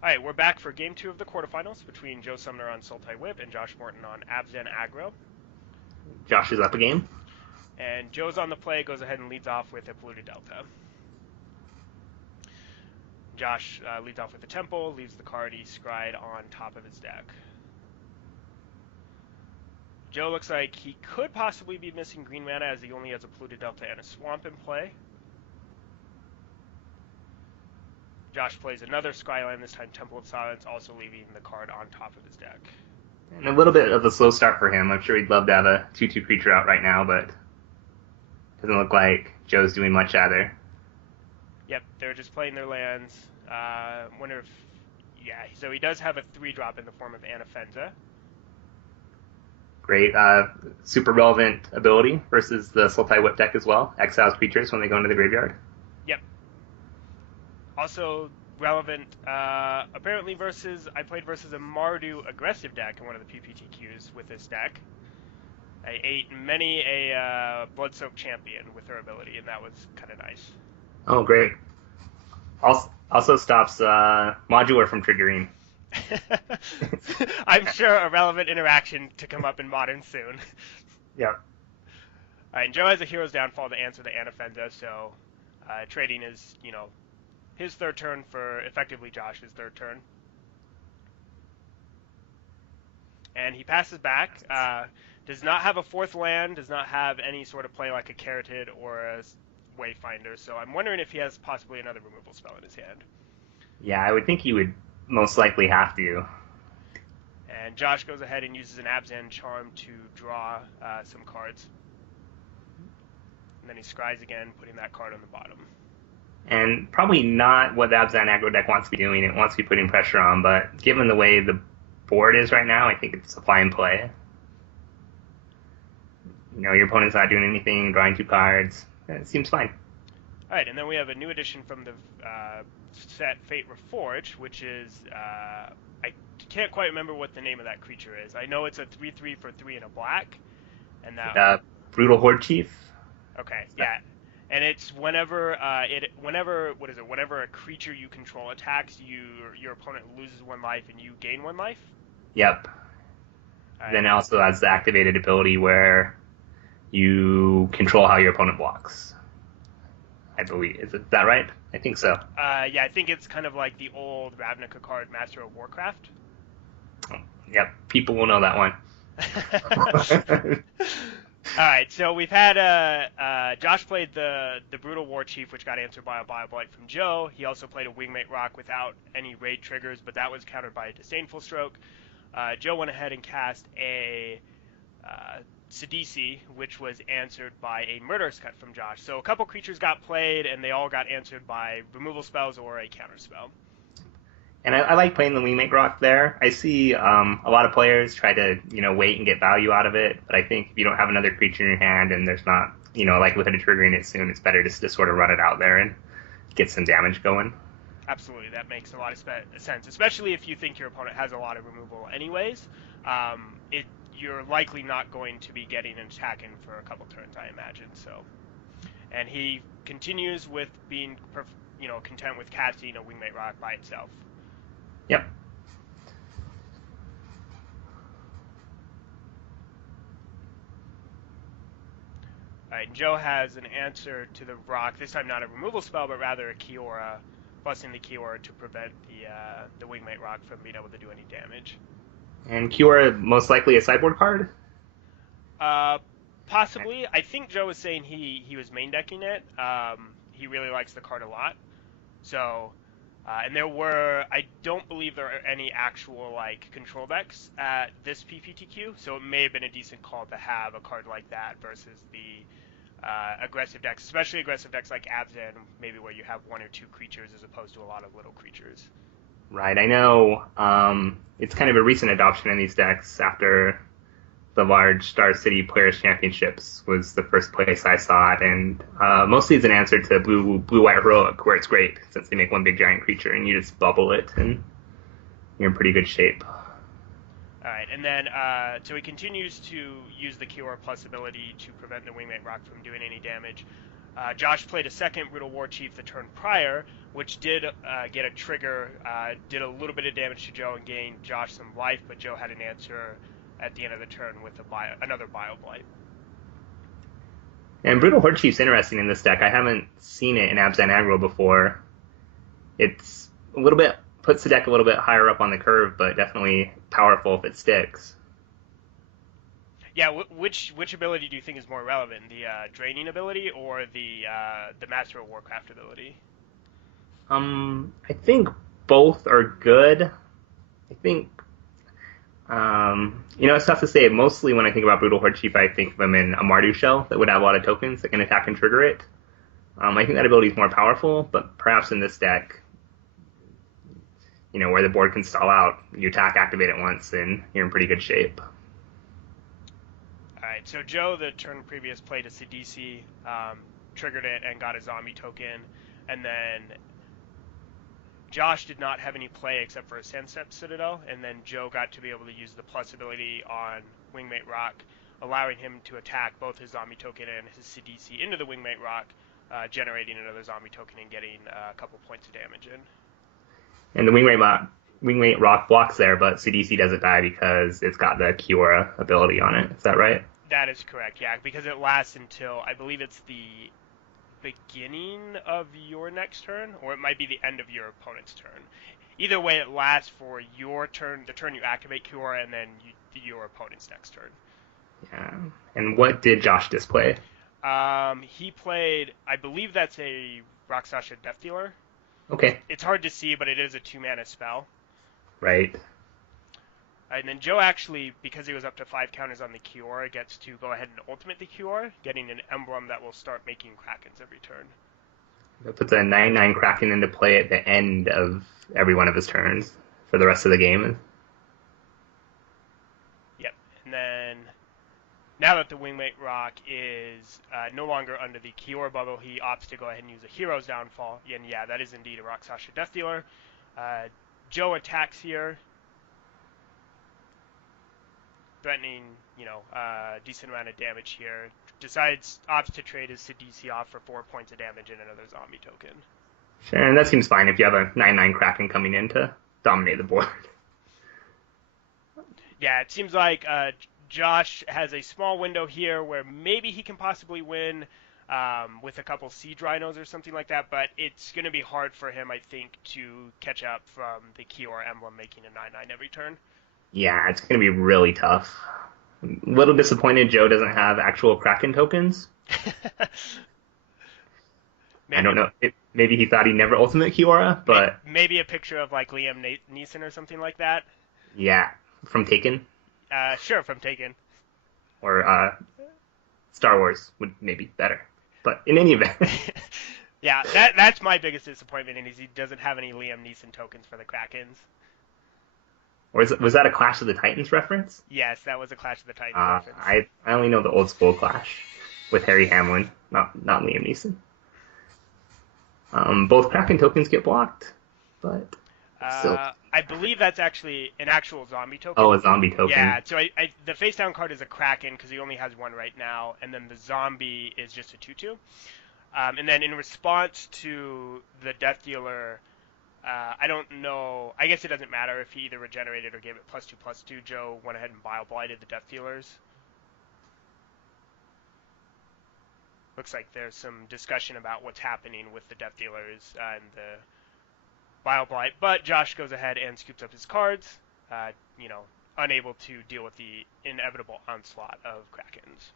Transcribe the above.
All right, we're back for Game 2 of the quarterfinals between Joe Sumner on Sultai Whip and Josh Morton on Abzan Aggro. Josh is up a game. And Joe's on the play, goes ahead and leads off with a polluted delta. Josh leads off with a temple, leaves the card he scried on top of his deck. Joe looks like he could possibly be missing green mana as he only has a polluted delta and a swamp in play. Josh plays another Skyline, this time Temple of Silence, also leaving the card on top of his deck. And a little bit of a slow start for him. I'm sure he'd love to have a 2/2 creature out right now, but doesn't look like Joe's doing much either. Yep, they're just playing their lands. Wonder if, yeah, so he does have a 3-drop in the form of Anafenza. Great, super relevant ability versus the Sultai Whip deck as well. Exiles creatures when they go into the graveyard. Yep. Also relevant, apparently I played versus a Mardu aggressive deck in one of the PPTQs with this deck. I ate many a Blood-Soaked Champion with her ability, and that was kind of nice. Oh, great. Also stops Modular from triggering. I'm sure a relevant interaction to come up in Modern soon. Yeah. Alright, and Joe has a Hero's Downfall to answer the Anafenza, so trading is, his third turn for effectively Josh's third turn. And he passes back, does not have a fourth land, does not have any sort of play like a Carroted or a Wayfinder, so I'm wondering if he has possibly another removal spell in his hand. Yeah, I would think he would most likely have to. And Josh goes ahead and uses an Abzan Charm to draw some cards. And then he scries again, putting that card on the bottom. And probably not what the Abzan Aggro deck wants to be doing. It wants to be putting pressure on, but given the way the board is right now, I think it's a fine play. Your opponent's not doing anything, drawing 2 cards. It seems fine. Alright, and then we have a new addition from the set Fate Reforged, which is, I can't quite remember what the name of that creature is. I know it's a 3/3 for 3 and a black. And that Brutal Horde Chief. Okay, yeah. And it's whenever a creature you control attacks, your opponent loses 1 life and you gain 1 life? Yep. Right. Then it also has the activated ability where you control how your opponent blocks. I believe. Is that right? I think so. Yeah, I think it's kind of like the old Ravnica card, Master of Warcraft. Yep, people will know that one. Alright, so we've had Josh played the Brutal War Chief, which got answered by a Bioblight from Joe. He also played a Wingmate Rock without any raid triggers, but that was countered by a Disdainful Stroke. Joe went ahead and cast a Sidisi, which was answered by a Murderous Cut from Josh. So a couple creatures got played, and they all got answered by removal spells or a counter spell. And I like playing the Wingmate Rock there. I see a lot of players try to wait and get value out of it, but I think if you don't have another creature in your hand and there's not likelihood of triggering it soon, it's better just to sort of run it out there and get some damage going. Absolutely, that makes a lot of sense, especially if you think your opponent has a lot of removal anyways. You're likely not going to be getting an attack in for a couple turns, I imagine. So, and he continues with being content with casting a Wingmate Rock by itself. Yep. Alright, Joe has an answer to the rock, this time not a removal spell, but rather a Kiora, busting the Kiora to prevent the Wingmate Rock from being able to do any damage. And Kiora, most likely a sideboard card? Possibly. I think Joe was saying he was main decking it. He really likes the card a lot. So, and I don't believe there are any actual control decks at this PPTQ, so it may have been a decent call to have a card like that versus the aggressive decks, especially aggressive decks like Abzan, maybe where you have 1 or 2 creatures as opposed to a lot of little creatures. Right, I know it's kind of a recent adoption in these decks after the large Star City Players Championships was the first place I saw it, and mostly as an answer to Blue-White Heroic, where it's great, since they make 1 big giant creature, and you just bubble it, and you're in pretty good shape. Alright, and then, so he continues to use the Kiora Plus ability to prevent the Wingmate Rock from doing any damage. Josh played a second Brutal War Chief the turn prior, which did get a trigger, did a little bit of damage to Joe and gained Josh some life, but Joe had an answer at the end of the turn with another Bio Blight. And Brutal Horde Chief's interesting in this deck. I haven't seen it in Abzan Aggro before. It's a little bit, puts the deck a little bit higher up on the curve, but definitely powerful if it sticks. Yeah, which ability do you think is more relevant, the draining ability or the Master of Warcraft ability? I think both are good. I think, it's tough to say. Mostly when I think about Brutal Horde Chief, I think of them in a Mardu shell that would have a lot of tokens that can attack and trigger it. I think that ability is more powerful, but perhaps in this deck, where the board can stall out, you attack, activate it once, and you're in pretty good shape. Alright, so Joe, the turn previous, played a Sidisi, triggered it, and got a zombie token, and then Josh did not have any play except for a Sandstep Citadel, and then Joe got to be able to use the plus ability on Wingmate Rock, allowing him to attack both his zombie token and his Sidisi into the Wingmate Rock, generating another zombie token and getting a couple points of damage in. And the Wingmate Rock blocks there, but CDC doesn't die because it's got the Kiora ability on it. Is that right? That is correct, yeah, because it lasts until, I believe it's the beginning of your next turn, or it might be the end of your opponent's turn. Either way, it lasts for your turn, the turn you activate Kiora, and then your opponent's next turn. Yeah. And what did Josh display? He played, I believe that's a Rakshasa Death Dealer. Okay. It's hard to see, but it is a 2-mana spell. Right. And then Joe actually, because he was up to 5 counters on the Kiora, gets to go ahead and ultimate the Kiora, getting an emblem that will start making Krakens every turn. That puts a 9/9 Kraken into play at the end of every one of his turns for the rest of the game. Yep. And then, now that the Wingmate Rock is no longer under the Kiora bubble, he opts to go ahead and use a Hero's Downfall. And yeah, that is indeed a Rakshasa Death Dealer. Joe attacks here, threatening, decent amount of damage here. Opts to trade his Sidisi off for 4 points of damage and another zombie token. Sure, and that seems fine if you have a 9/9 Kraken coming in to dominate the board. Yeah, it seems like Josh has a small window here where maybe he can possibly win with a couple Siege Rhinos or something like that, but it's going to be hard for him, I think, to catch up from the Kiora emblem making a 9/9 every turn. Yeah, it's going to be really tough. A little disappointed Joe doesn't have actual Kraken tokens. I don't know. Maybe he thought he'd never ultimate Kiora, but... Maybe a picture of, like, Liam Neeson or something like that? Yeah, from Taken. Sure, from Taken. Or Star Wars would maybe be better. But in any event... Yeah, that's my biggest disappointment, is he doesn't have any Liam Neeson tokens for the Krakens. Or was that a Clash of the Titans reference? Yes, that was a Clash of the Titans reference. I only know the old school Clash with Harry Hamlin, not Liam Neeson. Both Kraken tokens get blocked, but still. I believe that's actually an actual zombie token. Oh, a zombie token. Yeah, so the face down card is a Kraken because he only has one right now, and then the zombie is just a 2/2. And then in response to the Death Dealer, I don't know. I guess it doesn't matter if he either regenerated or gave it +2/+2. Joe went ahead and bio-blighted the Death Dealers. Looks like there's some discussion about what's happening with the Death Dealers and the bio-blight, but Josh goes ahead and scoops up his cards, unable to deal with the inevitable onslaught of Krakens.